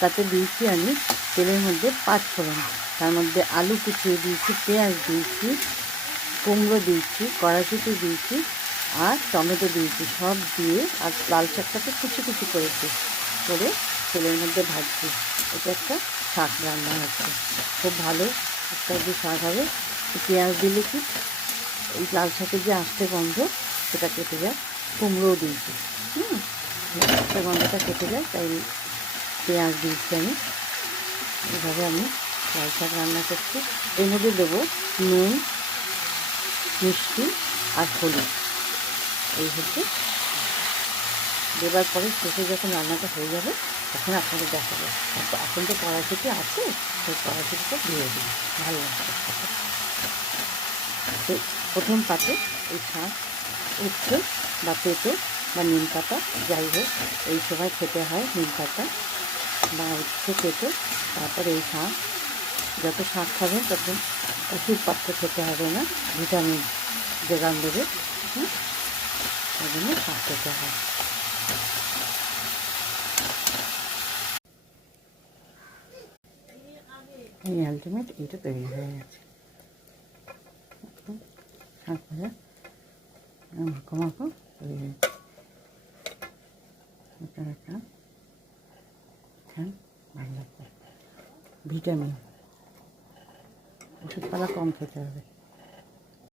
তাতে দিয়েছি আমি তেলের মধ্যে 5 ফোড়ন, তার মধ্যে আলু কুচিয়ে দিয়েছি, পেঁয়াজ দিয়েছি, কুমড়ো দিয়েছি, কড়াইশুঁটি দিয়েছি আর টমেটো দিয়েছি। সব দিয়ে আর লাল শাকটাকে কুচি কুচি করেছি, করে তেলের মধ্যে ভাজছি। এটা একটা শাক রান্না হচ্ছে, খুব ভালো একটা যে শাক হবে। পেঁয়াজ দিলে কি এই লাল শাকের যে আস্তে গন্ধ সেটা কেটে যায়। কুমড়োও দিয়েছি, আস্তে গন্ধটা কেটে যায়, তাই পেঁয়াজ দিয়েছি আমি। এভাবে আমি লাল শাক রান্না করছি। এর মধ্যে দেবো নুন, মিষ্টি আর হলুদ। এই হচ্ছে দেবার পরে শেষে যখন রান্নাটা হয়ে যাবে তখন আপনাকে দেখাবো। এখন তো কড়াইশুঁটি আছে, সেই কড়াইশুঁটিটা দিয়ে দিই, ভালো লাগবে। তো প্রথম পাতে এই শাক, উচ্ছে বা পেঁপে বা নিম পাতা, যাই হোক এই সময় খেতে হয় নিম পাতা বা উচ্ছে পেঁপে। তারপরে এই শাক, যত শাক খাবেন তত ওষুধ পাত্র খেতে হবে না, ভিটামিন যোগান দেবে। ওই জন্য শাক খেতে হয়। এই আলটিমেট এটা তৈরি হয়ে গেছে, শাক ভাজা মাখো মাখো তৈরি হয়েছে। আপনারা খান, ভালো লাগবে। ভিটামিন, ওষুধপালা কম খেতে হবে।